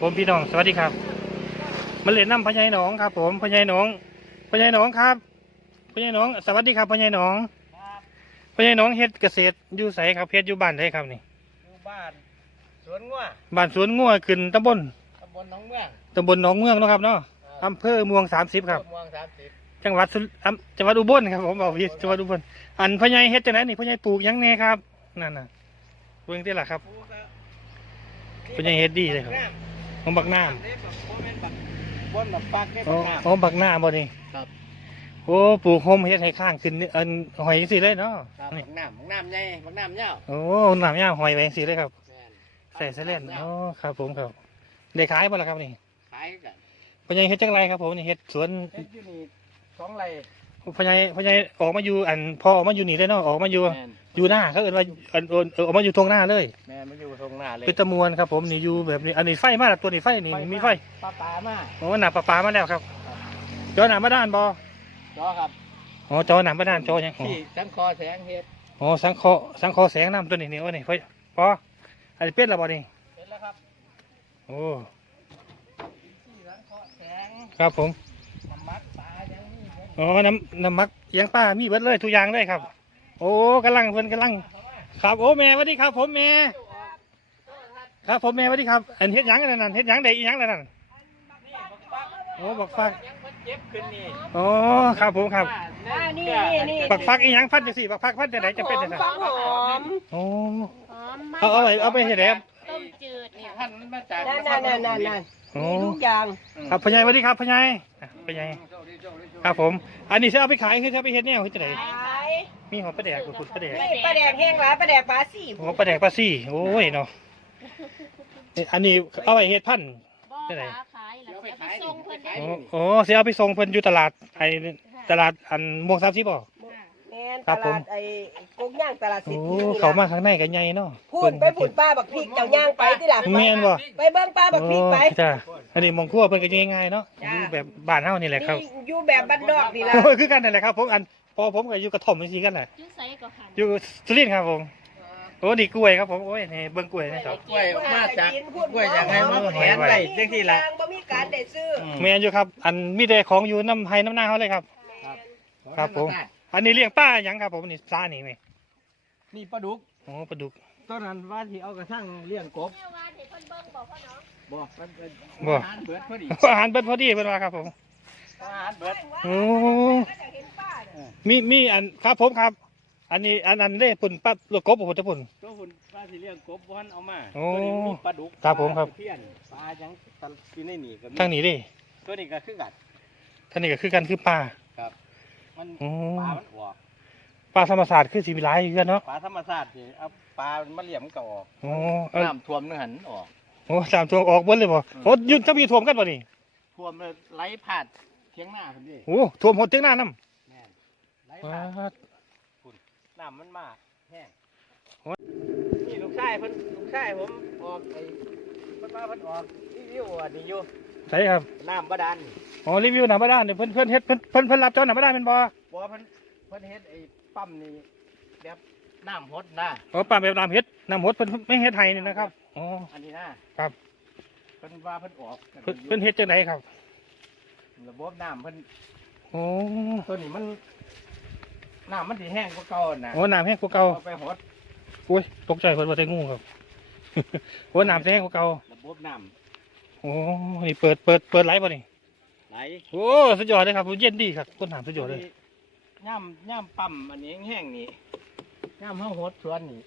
ครับผมพี่น้องสวัสดีครับมาเล่นน้ำพญายหนองครับ ผมพญายหนองพญายหนองครับพญายหนอง สวัสดีครับพญายหนองครับพญายหนองเฮ็ดเกษตรอยู่ไสครับเฮ็ดอยู่บ้านไสครับนี่อยู่บ้านสวนงัวบ้านสวนงัวขึ้นตำบลตำบลหนองเมืองตำบลหนองเมืองเนาะครับเนาะอำเภอเมืองสามสิบครับเมืองสามสิบจังหวัดสุอำจังหวัดอุบลครับผมบอกพี่จังหวัดอุบลอันพญายเฮ็ดจังไหนนี่พญายปลูกหยังแน่ครับนั่นน่ะเบิ่งที่ล่ะครับปลูกแล้วเป็นยังเฮ็ดดีเลยครับ ของบักน้เด้บักบ่แม่นบักบนบักปักเด้ำอ๋บัอกน้ำอ๋อบักหน้าบ่นี่ครับ โอ้ปลูกโฮมเฮ็ดให้ข้างขึ้นนี่อันหอยสิเลยเนาะครับนี่บักน้ำบักน้ำใหญ่บักน้ำยาวโอ้น้ำยาหอยแหวงสิเลยครับแม่นใส่เสลนอ๋อครับผมครับได้ขายบ่ล่ะครับนี่ขายกันพญายเฮ็ดจังไรครับผมนี่เฮ็ดสวนเฮ็ดอยู่นี่สองไร่พญายพญายออกมาอยู่อันพอออกมาอยู่นี่เลยเนาะออกมาอยู่แม่น อยู่หน้าเขาเอิ้นว่าอันเอิ้นเออออกมาอยู่ตรงหน้าเลย แม่นมาอยู่ตรงหน้าเลยเป็นตะมวนครับผมนี่อยู่แบบนี้อันนี้ไฟมาแล้วตัวนี้ไฟนี่มีไฟปลาปลามาโอ้หนาปลาปลามาแล้วครับจอหนามาด้านบ่จอครับอ๋อจอหนามาด้านจอหยังอ๋อที่สังคอแสงเฮ็ดอ๋อสังเคราะห์สังเคราะห์แสงน้ำตัวนี้นี่โอ้นี่ไฟพออันนี้เป็ดแล้วบ่นี่เห็นแล้วครับโอ้ที่สังเคอแสงครับผมน้ำมัดปลายังนี่เฮ็ดอ๋อน้ำน้ำมักเลี้ยงป้ามีเบิดเลยทุกอย่างเลยครับ โอ้กำลังเพิ่นกำลัง ครับโอ้แม่สวัสดีครับ ผมแม่ครับผมแม่สวัสดีครับอันเฮ็ดหยังอันนั้นเฮ็ดหยังได้อีหยังอันนั้นนี่บักปักโอ้บักฟักยังเพิ่นเจ็บขึ้นนี่อ๋อครับผมครับอ่านี่นี่บักฟักอีหยังพันจังสี่บักฟักพันจังไหนจะเป็นจังไงฟักหอมโอ้หอมเอาเอาไปเอาไปเฮ็ดแหนมต้มจืดเนี่ยท่านมันมาจากนั่นนั่นนั่นนั่นโอ้มีทุกอย่างครับพญายสวัสดีครับพญายอะพญายครับผม อันนี้จะเอาไปขายคือจะเอาไปเฮ็ดแนวคือจังไดขาย มีหอมปลาแดกคุณปลาแดกนี่ปลาแดกแห้งหลายปลาแดกปลาสี่หอมปลาแดกปลาซี่ โอ้ยเนาะนี่อันนี้เอาไปเฮ็ดพันธุ์ บ่ได้ไหนค้าขายแล้วจะไปส่งเพิ่นได้โอ้โอ้สิเอาไปส่งเพิ่นอยู่ตลาดไอ้ตลาดอันม่วง30บ่ แม่นครัตบผม ลาดไอ้กงย่างตลาดสิโอ้ทธินี่เข้ามาล่ะข้างในก็ใหญ่เนาะพูดไปพูดป้าบักพริกเจ้าย่างไปที่หลังแม่นบ่ไปเบิ่งป้าบักพริกไป โอ้จ้าอันนี้หมองครัวเพิ่นก็ง่ายๆเนาะจ้าอยู่แบบบ้านเฮานี่แหละครับ นี่อยู่แบบบ้านนอกนี่ล่ะ โอ้ยคือกันนั่นแหละครับผมอัน พอผมก็อยู่กระท่อมจังซี่กันแหละชื่อไสก็หันอยู่สุรินทร์ครับผมโอ้นี่กล้วยครับผมโอ้ยนี่เบิ่งกล้วยนะครับกล้วยมาจากกล้วยจากไหนมาแขวนไว้จังซี่ล่ะบ่มีการได้ซื้อแม่นอยู่ครับ อันมีแต่ของอยู่น้ำไห้น้ำหน้าเขาเลยครับ ครับผม อันนี้เลี้ยงป้าหยังครับผมนี่ปลานี่ไหมนี่ปลาดุกโอ้ปลาดุกตอนนั้นว่าที่เอากระทั่งเลี้ยงกบแม่ว่าให้เพิ่นเบิ่งบ่พ่อน้องบ่มันเป็นบ่อาหารเบิดพอดีอาหารเบิดพอดีเพิ่นว่าครับผมอาหารเบิดโอ้ มีมีอันครับผมครับ อันนี้อันอันเล่ปุ่นปั๊บลูกกบผมจะปุ่นตัวหุ่นว่าที่เลี้ยงกบบ่ทันเอามาโอ้ตัวนี้มีปลาดุกครับผมครับ ปลาเพี้ยนปลาหยังปลาที่ในนี่ก็มีทางนี้ดิตัวนี้ก็คือกันทางนี้ก็คือกันคือปลา มันโอ้ปลามันออกปลาธรรมศาสตร์คือสีวิไลคือกันเนาะปลาธรรมชาตินี่เอาปลามันมาเลี้ยงมันก็ออกโอ้เอาน้ำท่วมนึงหันออก โอ้สามตัวออกเบิดเลยบ่โอ้หยุดถ้ามีท่วมกันบ่นี่ท่วมเลยไหลผ่านเทียงหน้าคนนี้โอ้ท่วมหดถึงหน้าน้แม่นไหลำผ่าน ว้าดน้ำมันมากแห้งนี่ลูกชายเพิ่นลูกชายผมออกไอ้เพิ่นมาเพิ่นออกรีวิวอันนี้อยู่ใช่ครับน้ำบาดาลอ๋อรีวิวหน้าบ้านเนี่ยเพิ่นเพิ่นเฮ็ดเพิ่นเพิ่นเพิ่นรับเจ้าหน้าบ้านเป็นบ่บ่เพิ่นเพิ่นเฮ็ดไอ้ปั๊มนี่แบบน้ำหดนะ อ๋อปลาแบบน้ำเฮ็ดน้ำหดเพิ่นไม่เฮ็ดไห้นี่นะครับอ๋อ อันนี้นะครับ เพิ่นว่าเพิ่นออกเพิ่นเพิ่นเฮ็ดจังไดครับ ระบบน้ำเพิ่นโอ้ตัวนี้มัน น้ำมันสิแห้งกว่าเก่านะโอ้น้ำแห้งกว่าเก่าเอาไปหดโอ้ยตกใจเพิ่นว่าแต่งูครับ โอ้น้ำแห้งกว่าเก่าระบบน้โอ้นี่เปิดเปิดเปิดไลฟ์บ่นี่ำไหลโอ้สุดยอดเลยครับเย็นดีครับต้นน้ำสุดยอดเลยย่ำย่ำปั๊มอันนี้แห้งนี่ย่ำเฮาหดสวนนี่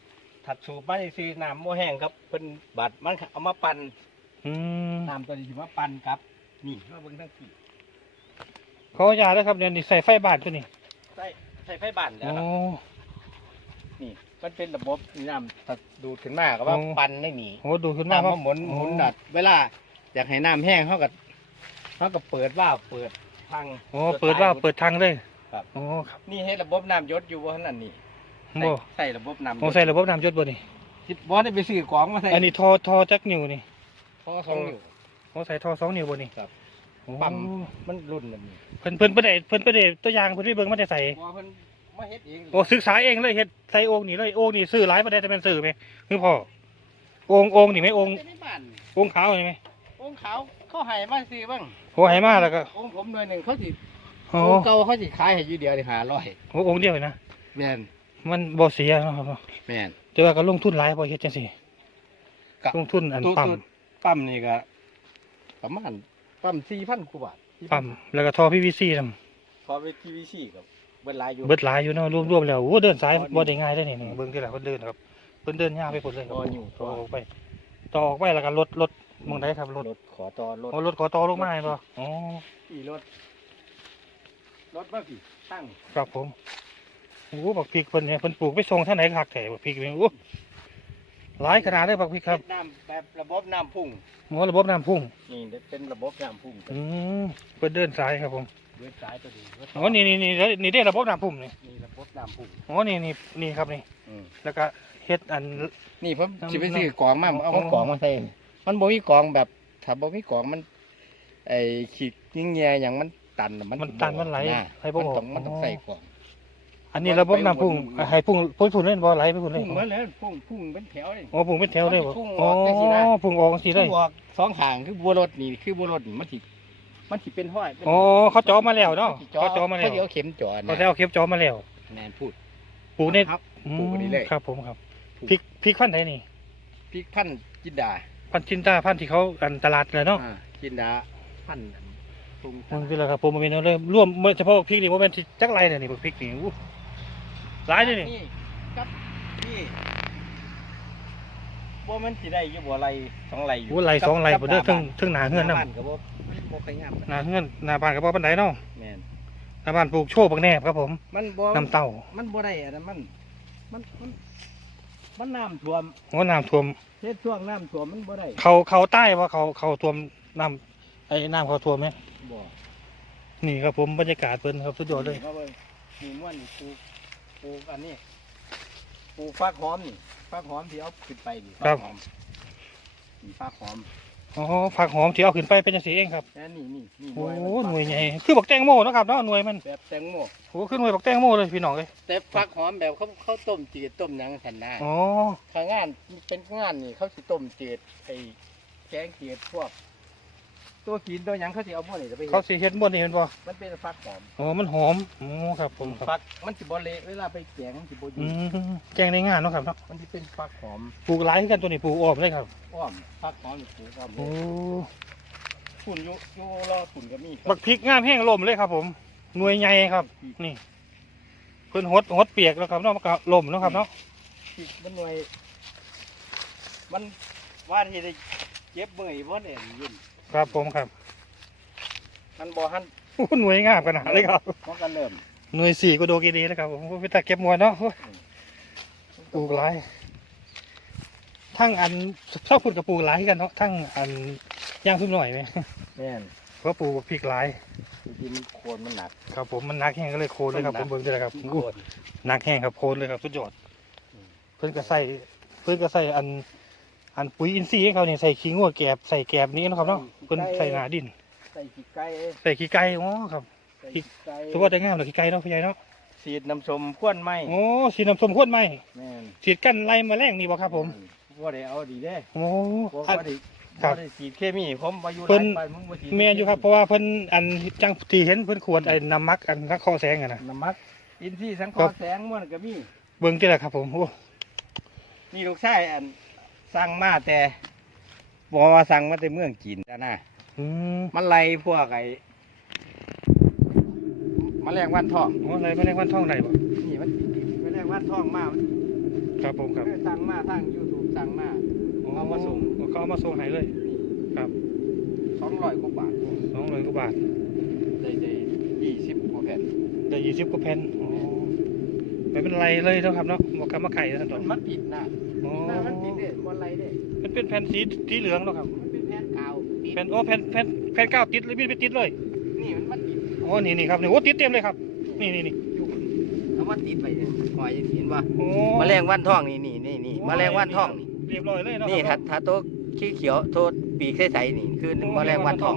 ถัดสูบไปซื้อน้ำโมแห้งครับเพิ่นบัดมันเอามาปั่นอืมน้ำตัวนี้สิมาปั่นครับ นี่มาเบิ่งทั้งที่ขออนุญาตแล้วครับเนี่ยนี่ใส่ไฟบ้านตัวนี้ใส่ใส่ไฟบ้านแล้โอ้วครับนี่มันเป็นระบบน้ำถัดดูดขึ้นมาก็ว่าโอ้ปั่นได้หนีโหดูขึ้นมาน้ำครัมาบหมุนหมุนดัดเวลาอยากให้น้ำแห้งเขาก็เขาก็เปิดว่าล์วเปิดทางโอ้เปิดว่าเปิดทางเลยครับ โอ้ครับนี่ให้ระบบน้ำยศอยู่ว่านั่นนี่ใส่โอ้ใส่ระบบน้ำยโอ้ศใส่ระบบน้ำยศบ่นี่ที่บอสได้ไปซื้อของมาใส่อันนี้ทอทอจักนิ้วนี่พอสองอยู่ โอ้ใส่ทอสองนิ้วบ่นี่ครับโอ้ ปั๊มมันรุ่นแบบนี้เพิ่นเพิ่นเพิ่นได้เพิ่นเพิ่นได้ตัวอย่างเพิ่นไปเบิ่งมันได้ใส่บอเพิ่นมาเฮ็ดเองโอ้ศึกษาเองเลยเฮ็ดใส่โอ่งนี่เลยโอ่งนี่ซื้อหลายบ่ได้แต่เป็นซื้อไหมคือพ่อโอ่งโอ่งนี่ไหมโอ่งในบ้านโอ่งขาวนี่ไหมองค์ขาวเขาให้มาซื้อบ้างโอ้ให้มาแล้วก็องค์ผมหน่วยหนึ่งเขาสิโอ้องค์เก่าเขาสิขายให้อยู่เดียวได้หาร้อยโหองค์เดียวเลยนะแม่นมันบ่เสียเนาะครับเนาะแม่นแต่ว่าก็ลงทุนหลายพอเฮ็ดจังซี่ก็ลงทุนอันปั๊มตู้ๆปั๊มนี่ก็ประมาณ ปั๊มสี่พันกว่าบาทปั๊มแล้วก็ท่อ PVC นำพอไปทีวีซีกับเบิดหลายอยู่เบิดหลายอยู่เนาะรวมๆแล้วโอ้เดินสายบ่ได้ง่ายได้อนี่นี่เบิ่งที่ละเพิ่นเดินครับเพิ่นเดินยาวไปพุ่นเลยครับต่ออยู่ต่อออกไปต่อออกไปแล้วก็รถรถหมองใดครับรถรถขอต่อรถโอ้รถขอต่อลงมาให้บ่อ๋ออีรถรถมาพี่ตั้งครับผมโอ้บักพริกเพิ่นเนี่ยเพิ่นปลูกไปส่งทางไหนคักแท้บักพริกนี่โอ้ หลายขนาดเลยบักพริกครับเฮ็ดน้ำแบบระบบน้ำพุ่งหมอระบบน้ำพุ่งนี่เป็นระบบน้ำพุ่งอืมเพิ่นเดินสายครับผมเว็บสายตัวนี้เว็บอ๋อนี่นี่นี่นี่ได้ระบบน้ำพุ่งนี่นี่ระบบน้ำพุ่งอ๋อนี่นี่นี่ครับนี่อืมแล้วก็เฮ็ดอันนี่ผมน้ำสิไปซื้อกล่องมาเอาอ๋อกล่องมาใส่นี่มันบ่มีกล่องแบบถ้าบ่มีกล่องมัน ไอ้ขีดยิงแยอย่างมันตันน่ะมันมันตันมันไหละให้บ่มันออกต้องมันต้องอ๋อใส่กล่อง อันนี้ระบบน้ำพุ่งให้พุ่งพุ่งพุ่งเล่นบ่ไหลไปพุ่งเล่พุ่นงมาเลยพุ่งพุ่งเป็นแถวเลย อ๋อพุ่งเป็นแถวเลยบ่พุ่งออ๋ออกจังสินะพุ่งออกจังซี่เลยพุ่งออกสองข้างคือบัวรถนี่คือบัวรถนี่มันสิมันสิเป็นห้อยเป็นอ๋อเขาเจาะมาแล้วเนาะสิเขาเจาะมาแล้วเขาสิเอาเข็มจ่อเขานะได้เอาเข็มเจาะมาแล้วแม่นพูด ปลูกในครับอืมปลูกอันนี้เลย ครับผมครับปลูกพริกพริกพันธุ์ไหนนี่ พริกพันธุ์จินดาพันธุ์จินตาพันธุ์ที่เขาอันตลาดเลยเนาะอ่าจินดาพันธุ์ปรุงมึงคืออะไรครับผมมันเป็นเอาเลยร่วมเฉพาะพริกนี่ว่าเป็นที่จักไรเนี่ยนี่พริกนี่อู้ หลายเลยนี่ ครับนี่บ่มันสิได้อยู่บ่ไรสองไรอยู่โอ้ไหลสองไหลบ่เด้อเทึ่งเทึ่งหนาเฮือนหนำบ้านก็บ่บ่ค่อยงามหนาเฮือนหนาบ้านกับบ่ปานใดเนาะแม่นหนาบ้านปลูกโชว์บักแนบครับผมมันบ่น้ำเต้ามันบ่ได้อันนั้นมัน มันมันมันน้ำท่วมโอ้น้ำท่วม เฮ็ดช่วงน้ำท่วมมันบ่ได้เขาเขาใต้ว่าเขาเขาท่วมน้ำไอ้น้ำเขาท่วมไหมบ่นี่ครับผมบรรยากาศเพิ่นครับสุดยอดเลย นี่มาเบิ่งนี่ม่วนนี่ปลูก ปลูกอันนี้ปลูกฟักหอมนี่ฟักหอมที่เอาขึ้นไปนี่ฟักหอมนี่ฟักหอมอ๋อผักหอมที่เอาขึ้นไปเป็นจังซี่เองครับแค่นี่นี่นี่โอ้มันหน่วยใหญ่คือบักแตงโมเนาะครับเนาะหน่วยมันแบบแตงโมโอ้คือหน่วยบักแตงโมเลยพี่น้องเอ้ยแต่ฟักหอมแบบเขาเขาต้มจืดต้มหยังสันนาอ๋อข้างงานเป็นงานนี่เขาสิต้มจืดไอ้แกงจืดพวก ตัวกินตัวหยังเขาสิเอาพวกนี้จะไปเฮ็ดเขาสิเฮ็ดบ่นี่แม่นบ่มันเป็นฟักหอมอ๋อมันหอมอ๋อครับผมครับฟักมันสิบ่เละเวลาไปแกงมันสิบ่อืยุ่งมแกงในงานเนาะครับเนาะมันสิเป็นฟักหอมปลูกหลายคือกันตัวนี้ปลูกอ้อมเลยครับอ้อมฟักหอมนี่ปลูกอ้อมเลโอ้ยฝุ่นอยู่อยู่รอฝุ่นก็มีครับักพริกงามแห้งลมเลยครับ ผมหน่วยใหญ่ครับ นี่เพิ่นหดหดเปียกแล้วครับเนาะมันก็ลมเนาะครับเนาะที่มันหน่วย มันว่าที่ได้เจ็บเมื่อยบ่เนี่ยยุ่น ครับผมครับมันบ่หันโอ้หน่วยงามขนาดเลยครับมันก็เริ่มหน่วยสี่ก็โดกีดีนะครับผมไปตาเก็บมวลเนาะโอ้ยปลูกหลายทั้งอันชอบพูดกับปลูกหลายคือกันเนาะทั้งอันย่างขึ้นหน่อยไหมแม่นเพราะปลูกบักพริกหลายจริงๆมันโคนมันหนักครับผมมันหนักแห้งก็เลยโคนเลยครับผมเบิ่งด้วยครับโคอู้นหนักแห้งครับโคนเลยครับสุดยอดอืมเพิ่นก็ใส่เพิ่นก็ใส่อัน อันปุ๋ยอินทรีย์ให้เขาเนี่ยใส่ขี้งัวแกบใส่แกบนี้เนาะครับเนาะเพิ่นใส่หนาดิน ใส่ขี้ไก่ใส่ขี้ไก่อ๋อครับใส่ขี้ไก่ถือว่าได้งามเลยขี้ไก่เนาะพี่ใหญ่เนาะสีดน้ำส้มข้วนไหมโอ้สีน้ำส้มข้นไหมแม่นฉีดกันไล่แมลงนี่บ่ครับผมว่าได้เอาดีเด้โอ้บ่อันว่าได้ครับบ่ได้สีดเคมีผมมาอยู่หเพิ่ลายนไปมึงบ่สีดแม่นอยู่ครับเพราะว่าเพิ่นอันจังที่เห็นเพิ่นขวดไอ้น้ำมักอันรักคอแสงอะนะน้ำมักอินทรีย์สังเคครัราะบห์แสงม่วนก็มีเบิ่งที่ละครับผมโอ้นี่ลูกชายอัน สั่งมาแต่บอกว่าสั่งมาแต่เมืองจีนจ้ะนะอืมมันไล่พวกไอ้แมลงวันทองโอ้อะไรแมลงวันทองไหนบ่นี่มันแมลงวันทองมามันครับผมครับเออสั่งมาทางยูทูบสั่งมา เอามาส่งเขาเอามาส่งให้เลย ครับ สองร้อยกว่าบาทสองร้อยกว่าบาท ได้ได้ยี่สิบกว่าแผ่นได้ยี่สิบกว่าแผ่นอ๋อไม่เป็นไรเลยเนาะครับเนาะบอกกำมาไข่แล้วท่านมัต่อนมันติดนะ อ๋อหน้ามันติดเด้มันไรเด้มันเป็นแผ่นสีสีเหลืองเนาะครับมันเป็นแผ่นกาวติดแผ่นโอ้แผ่นแผ่นแผ่นเก้าติดเลยไม่ไปติดเลยนี่มันมันติดอ๋อนี่นี่ครับนี่โอ้ติดเต็มเลยครับ นี่นี่นี่เอามันติดไปเนี่ยหอยเห็นป่ะโอ้แมลงวันทองนี่นี่นี่นี่แมลงวันทองนี่เรียบร้อยเลยเนาะนี่คถ้ารับถ้าตัวขี้เขียวตัวปีกใสๆนี่คือแมลงวันทอง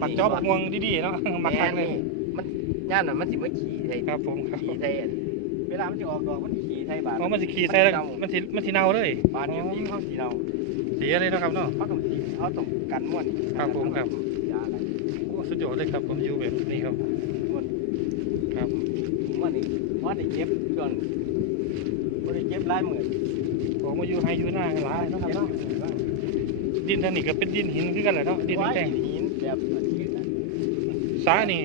ปักจอบบักม่วงดีๆเนาะมักแม่คักเลยนี่มันย่านน่ะมันสิมาขี่ใส่ครับผมครับ ขี่ใส่อันเวลามันจะออกดอกมันขี่ ใส่บาทอ๋อมันสิขี่ใส่แล้วมันสิมันสิเน่าเลยบาทเดียวนี้เขาขี่เราเสียเลยนะครับเนาะเขาต้องฉีดเขาต้องกันม้วนครับผมครับยาอะไรโอ้สุดยอดเลยครับผมอยู่แบบนี้ครับม้วนครับม้วนนี่ม้วนนี่เจ็บช่วงม้วนนี่เจ็บหลายหมื่นผมมาอยู่ไฮอยู่หน้ากันหลายเนาะครับเนาะดินทางนี้ก็เป็นดินหินคือกันแหละเนาะดินไว้แข็งหินแบบนี้นะสานี่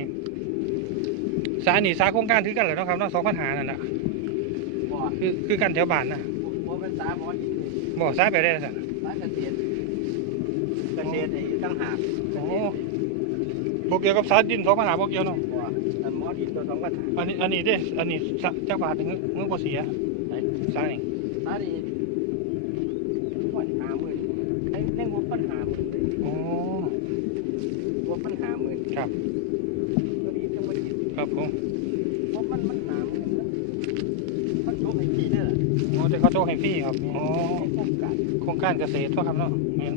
สานี่สาโครงการคือกันแหละเนาะครับเนาะสองปัญหานั่นน่ะบ่ คือคือกันแถวบ้านนะบ่เป็นสาบ่หินนี่บ่สาไปได้สั่นสาเกษตรเกษตรไอ้ตั้งหากเกโอ้ษตรบ่เกี่ยวกับสาดินสองปัญหาบ่เกี่ยวเนาะบ่อันหมอดินตัวสองกันอันนี้อันนี้เด้อันนี้สะจักบาทถึงเงินบ่เสียสานี่สาดิปัญหาหมื่นในในงบปัญหาหมื่นโอ้งบปัญหาหมื่นครับตัวนี้จังบ่ดินครับผมงบมันปัญหาหมื่น นะมันโชคให้พี่เด้อโอ้แต่เขาโชคให้ฟรีครับอ๋อโครงการโครงการเกษตรเนาะครับเนาะแม่น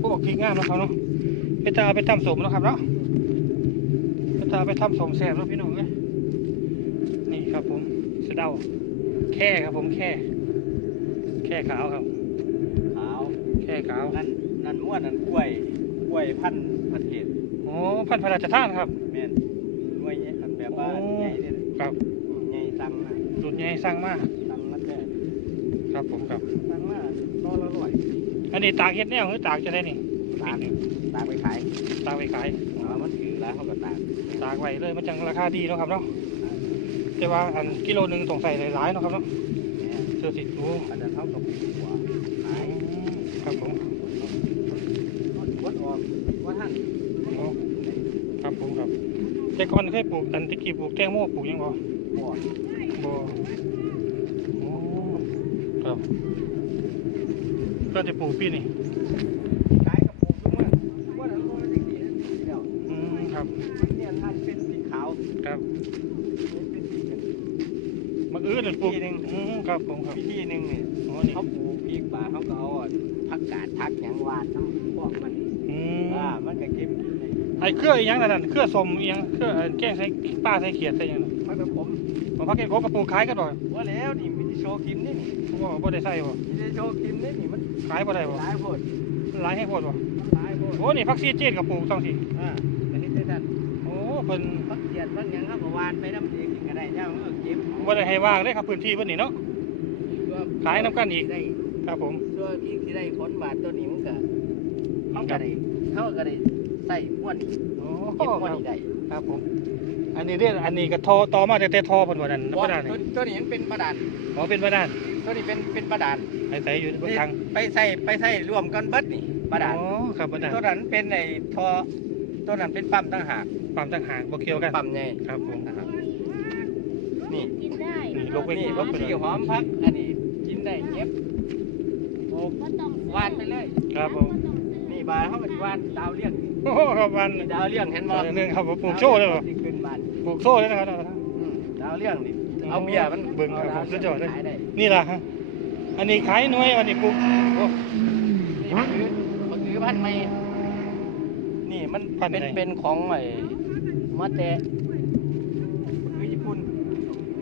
พวกพริกงามเนาะครับเนาะไปตาเอาไปทำสมเนาะครับเนาะไปตาเอาไปทำสมแซ่บเนาะพี่น้องเอ้ยนี่ครับผมสะเดาแค่ครับผมแค่ แค่ขาวครับ ขาวแค่ขาวนั่นนั่นม้วนนั่นกล้วยกล้วยพันธุ์ประเทศโอ้พันธุ์พระราชทานครับแม่นหน่วยใหญ่อันแบบว่าโอ้ใหญ่เด้อครับใหญ่ตัง นะรุ่นใหญ่สร้างมาตังละแต่ครับผมครับ ตังละร้อยละร้อยอันนี้ตากเฮ็ดแนวหรือตากจะได้นี่ตากตากไปขายตากไปขายเอามันถือแล้วเขาก็ตากตากไว้เลยมันจังราคาดีเนาะครับเนาะแต่ว่าอันกิโลหนึ่งต้องใส่หลายๆเนาะครับเนาะแม่นเสื้อติดโอ้อันนั้นเขาก็ปลูกหัวขายครับผมวัดออกวัดท่านโอ้ครับผมครับแต่ก่อนเคยปลูกอันตะกี้ปลูกแตงโมปลูกหยังบ่บ่อ บ่โอ้ครับก็จะปลูกปีนี้ขายกับปลูกทุกมื้อว่านั้นบ่ได้ดีนะดีแล้วอืมครับเนี่ยท่านเป็นสีขาวครับเป็นสีเหลืองมันอื้อนั่นปลูกปีหนึ่งอืมครับผมครับวิธีหนึ่งเนี่ยอ๋อนี่เขาปลูกพริกป่าเขาก็เอาผักกาดผักหยังหวานน้ำพวกมันอืมอ่ามันก็เก็บกินได้ไอ้เครืออีหยังนั่นนะเครือสมอีหยังเครือเอ่อแกงใส่ป้าใส่เขียดใส่หยังน่ะมันก็ ผมมาพักเก็ตโคกกับปลูกขายกันหน่อยว่าแล้วนี่มีโชว์คิมนี่นี่ผมว่าบ่ได้ใส่บ่มีโชว์คิมนี่นี่มันขายบ่ได้บ่หลายโพดหลายให้โพดบ่มันหลายโพดโอ้นี่พักซีเจดกับปลูกต้องสิอ่าอันนี้ได้ท่านโอ้เพิ่นพักเกียดพักหยังครับหวานไปน้ำเองกินก็ได้เจ้ามันก็เก็บบ่ได้ให้ว่างเด้ครับพื้นที่เพิ่นนี่เนาะขายน้ำกันอีกได้ครับผมตัวที่ที่ได้ผลบาทตัวนี้มันก็เขาก็ได้เขาก็ได้ใส่ม้วนนี่โอ้เก็บคม้วนรับนี่ได้ครับผม อันนี้เด้ออันนี้ก็ทอต่อมาแต่แต่ทอเพิ่นว่านั่นตัวบ่ได้นี่ตัวนี้มันเป็นประดานอ๋อเป็นบ่ได้ตัวนี้เป็นเป็นประดานให้ใส่อยู่บนทางไปใส่ไปใส่รวมกันเบิดนี่ประดานอ๋อครับบ่ได้ตัวนั้นเป็นไอ้ทอตัวนั้นเป็นปั๊มต่างหากปั๊มต่างหากบ่เกี่ยวกันปั๊มใหญ่ครับผมนะครับนี่กินได้นี่ลงไปนี่ลผังกไปชีเลยหอมพักอันนี้กินได้เก็บโอ้บ่ต้องซื้อหวานไปเลยครับผมบ่ต้องซื้อนี่บานเขาก็สิหวานดาวเลี้ยงนี่โอ้ครับวันนี่ดาวเลี้ยงเห็นบ่เรื่องครับผมปลูกโชว์เลยบ่สิขึ้ นบานปลูกโซ่เลยนะครับอืมดาวเลี้ยงนี่เอาเบียร์มันเบิ่งครับผมสุดยอดเลยขายได้นี่ล่ะฮะอันนี้ขายหน่วยอันนี้ปลูกโอ้นี่มันคือมันคือพันธุ์ใหม่นี่มันพันธุ์เป็นไหน เป็นของไอ้มาแต่คือญี่ปุ่น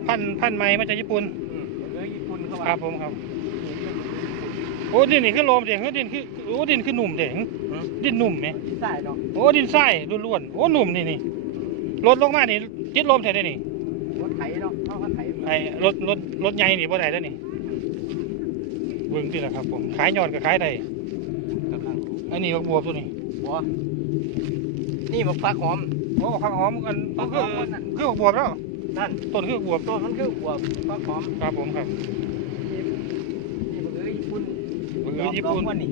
พันพันไม้มาจากญี่ปุ่นอืมคือญี่ปุ่นเข้ามาครับผมครับนี่เป็นโอ้ดินนี่คือโลมเด้งดินคือโอ้ดินคือหนุ่มเด้งอืมดินหนุ่มไหมที่ใต้เนาะโอ้ดินทรายล้วนๆโอ้หนุ่มนี่นี่รถลงมานี่ จิตลมใช่ได้นี่รถไถเนาะเขาก็ไถไอ้รถรถรถใหญ่นี่บ่ได้แล้วนี่เบิ่งที่ละครับผมขายยอดก็ขายได้กำลังอันนี้บักบวบตัวนี้บัวนี่บักฟักหอมโอ้ผักหอมกันผักหคืออมมันน่ะคือบักบวบแล้วนั่นต้นคือบักบวบต้นมันคือบัวฟักหอมครับผมครับนี่นี่บักเอ้ยญี่ปุ่นบักเอือญี่ปุ่นดอกว่านี่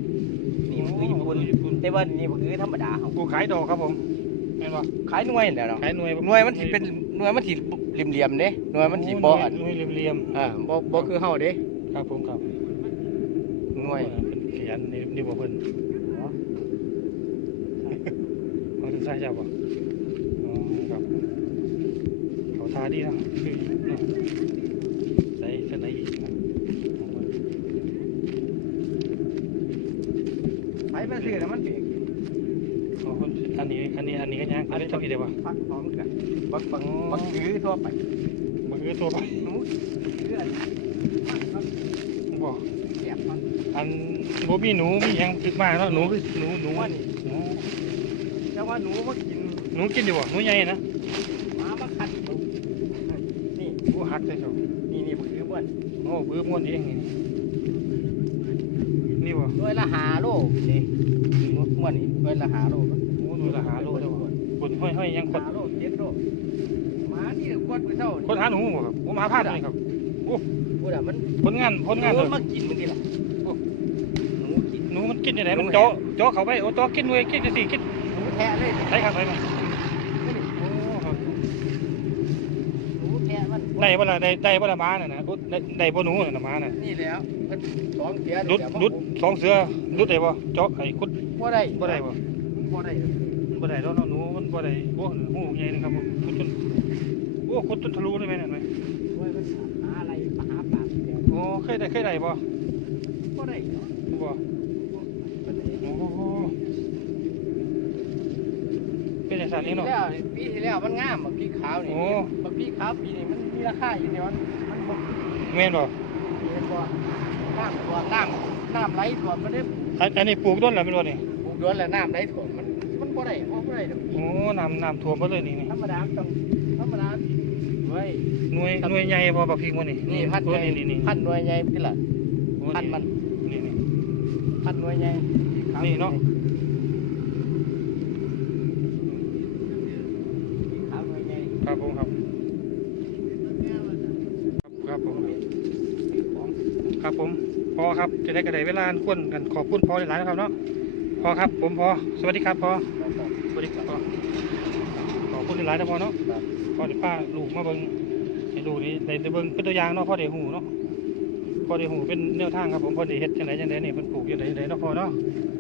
นี่บักเอ้ยญี่ปุ่นญี่ปุ่น แต่ว่านี่บักเอ้ยธรรมดาเขากูขายดอกครับผม เห็นบ่ขายหน่วยนี่แหละเนาะขายหน่วยหน่วยมันสิเป็นหน่วยมันสิเหลี่ยมๆเด้หน่วยมันสิบ่อันหน่วยเหลี่ยมอ่าบ่บ่คือเฮาเด้ๆครับผมครับหน่วยเป็นขยันนี่นี่บ่เพิ่นเขาถึงใส่เจ้าบ่อ๋อครับเขาทาดีเนาะคือเนาะใส่เส้นไหนอีกครับไปมาซื้อแล้วมันเบรกอ๋ออันนี้ อันนี้อันนี้ก็ยังอันนี้เท่าพี่ได้บ่ฟักหอมกันบักบักอ๋อบักคือทั่วไปมันคือตัวไปหนูคืออันฟักฟักบ่แสบฟักโอันบ่มีหนูมีหยังตึกมาเนาะหนูคือหนูหนูว่านี่หนูแต่ว่าหนูมากินหนูกินอยู่บ่หนูใหญ่นะหมามาคัดหนูนี่โอ้หักเลยครับนี่นี่มันคือบ้วนโอ้เบื้อม้วนเองนี่นี่บ่ด้วยละหาโลนี่ม้วนนี่ด้วยละหาโลโอ้หนูละหาโลได้บ่ คนห้อยๆยังคนหาโลเจ็ดโลหมาที่กดไปเท่าคนหาหนูบ่ครับผมหาพลาดนี่ครับพูดอะมันผลงานผลงานหเลนูยมากินมันดีล่ะหนูกินหนูมันกินยังไงมันเจาะเจาะเข้าไปโอ้เจาะกินเว้ยกินจังซี่กินหนูแทะเลยได้ครับได้ครับโอ้ครับหนูแทะมันได้บ่ล่ะได้ได้บ่ล่ะหมาน่ะนะโอ้ได้ได้บ่หนูน่ะนะหมาน่ะนี่แล้วมันสองเสียดุดดุดสองเสือดุดได้บ่เจาะไอ้คุดบ่ได้บ่ได้บ่บ่ได้บ่ได้แล้วเนาะหนูมัน บ่ได้โอ้หูใหญ่นะครับผมคุดจนโอ้คุดจนทะลุได้ไหมเนี่ยไหมโอ้ยมันหาอะไรหาปลาเดียวโอ้เคยได้เคยได้บ่บ่ได้เนาะบ่โอ้เป็นจังซั่นนี่เนาะปีที่แล้วปีที่แล้วมันงามบักพริกขาวนี่โอ้บักพริกขาวปีนี้มันมีราคาอยู่เนี่ยมันมันบ่แม่นบ่เห็นบ่น้ำตัวน้ำน้ำไหลถ่วมมันได้อันอันนี้ปลูกต้นแล้วแม่นบ่นี่ปลูกดวนแล้วน้ำไหลถ่วมมัน มันบ่ได้บ่ได้ดอกโอ้น้ำน้ำท่วมบ่เลยนี่นี่ธรรมดาต้องธรรมดาเว้ยหน่วยหน่วยใหญ่บ่บักพริกบ่นี่นี่พันโอ้ใหญ่นี่นี่นี่พันหน่วยใหญ่พี่ล่ะโอ้พันมันนี่นี่พันหน่วยใหญ่นี่เนาะขาวหน่วยใหญ่ครับผมครับครับผมครับผมพอครับจะได้กระไดเวลาควรกันขอบคุณพอหลายๆนะครับเนาะพ อครับผมพอสวัสดีครับพอสวัสดีครับพอขอบคุณหลายๆนะพอเนาะพอเดี๋ยวป้าลูกมาเบิ่งให้ลูกนี่ได้ได้เบิ่งเป็นตัวอย่างเนาะพอได้หูเนาะพอได้หูเป็นแนวทางครับผมพอได้เฮ็ดจังไดจังไดนี่เพิ่นปลูกอยู่ไดจังไดเนาะพอเนาะครับโอ้ครับ